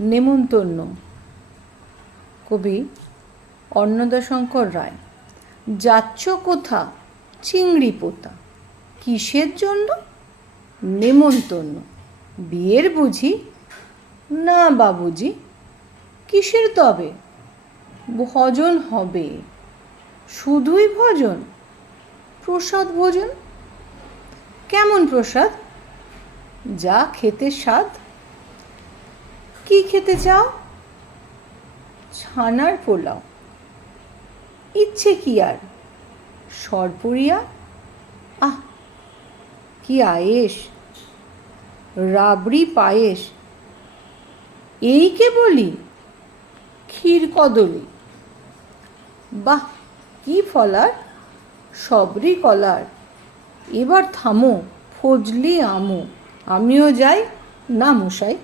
নেমন্তন্ন। কবি অন্নদাশঙ্কর রায়, যাচ্ছ কোথা? চিংড়ি পোতা। কিসের জন্য? নেমন্তন্ন। বিয়ের বুঝি? না বাবুজি কিসের তবে? ভজন হবে। শুধুই ভজন? প্রসাদ ভোজন? কেমন প্রসাদ? যা খেতে স্বাদ কি খেতে চাও? ছানার পোলাও। ইচ্ছে কি আর? সরপুরিয়া? আহ, কি আয়েস রাবড়ি পায়েস এই কে বলি? ক্ষীর কদলি। বাহ, কি ফলার সবরি কলার। এবার থামো, ফজলি আমো। আমিও যাই, না মশাই।